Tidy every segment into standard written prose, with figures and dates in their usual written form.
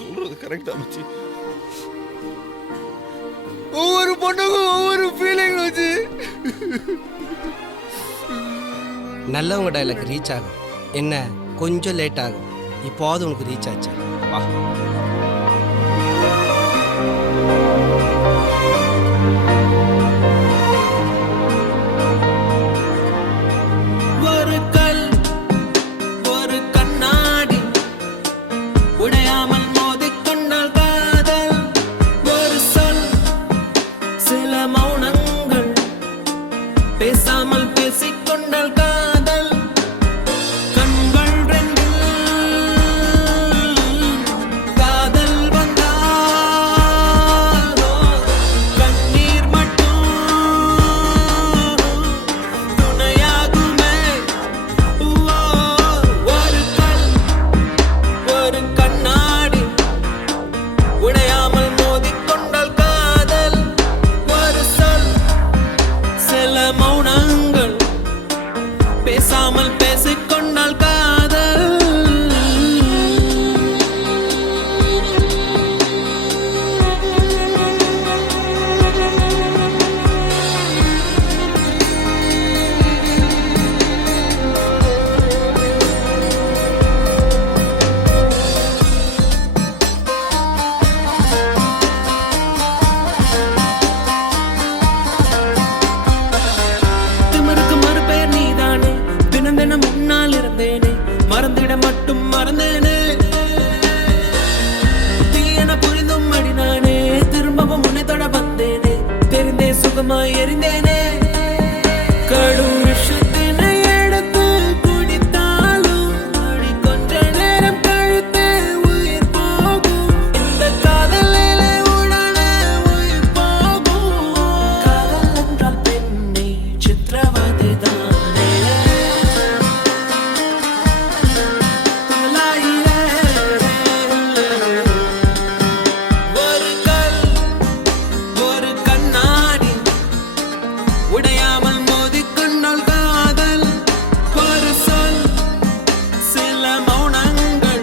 சொல்றது கரெக்டா மச்சி. ஒவ்வொரு பொண்ணுக்கும் ஒவ்வொரு ஃபீலிங் வச்சு. நல்லவங்க டைலாக் ரீச் ஆகும். என்ன கொஞ்சம் லேட் ஆகும். இப்போது உனக்கு ரீச் ஆச்சா? வா. பேசாமல் பேசிக்கொண்டால் காதல் கண்கள் ரெண்டில் காதல் வந்தால் கண்ணீர் மட்டும் துணையாகுமே. ஒரு கல் ஒரு கண்ணாடி உடையாமல் மோதிக்கொண்டால் காதல் ஒரு சொல் சில மௌனங்கள் பேசாமல் பேசிக்கொண்டால் காதல். முன்னால் இருந்தேனே மறந்திட மட்டும் மறந்தேனே. தீயன புரிந்தும் அடினானே திரும்பவும் உன்னை தொட வந்தேனே. தெரிந்தே சுகமாய் எரிந்தேனே. கடும் விஷத்தினை எடுத்து குடித்தாலும் அடி கொஞ்ச நேரம் கழித்து உயிர் போகும். இந்த காதலிலே உடனே உயிர் போகும். காதல் என்றால் பெண்ணை சித்திரவதை தானே. உடையாமல் மோதிக்கொண்டால் காதல் ஒரு சொல் சில மௌனங்கள்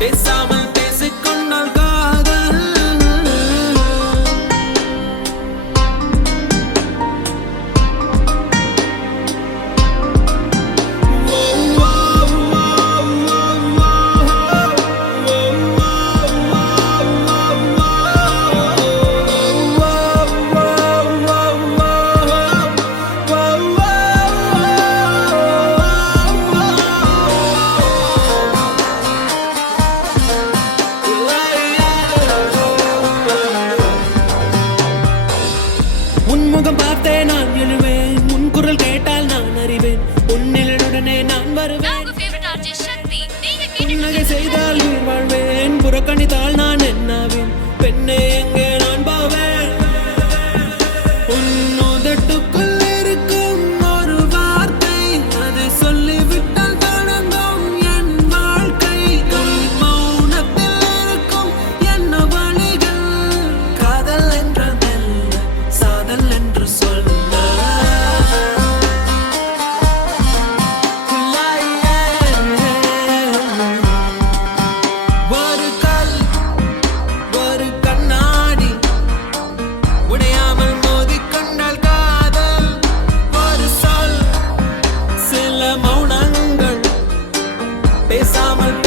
பேசாமல் பேசிக்கொண்டால் காதல். உன்முகம் பார்த்தே நான் எழுவேன். உன் குரல் கேட்டால் நான் அறிவேன். உன்னிலுடனே நான் வருவேன். புன்னகை செய்தால் உயிர் வாழ்வேன். புறக்கணித்தால் நான் என்னாவேன். பெண்ணே எங்கே நான் போவேன். உன்னுதட்டுக்குள் இருக்கும் ஒரு வார்த்தை அதை சொல்லிவிட்டால் தொடங்கும் என் வாழ்க்கை. மௌனத்தில் இருக்கும் என்ன வழிகள். காதல் என்ற மெல்ல சாதல் என்று சொல்ல. ஒரு கல் ஒரு கண்ணாடி உடையாமல் மோதிக்கொண்டால் காதல் ஒரு சொல் சில மௌனங்கள் பேசாமல்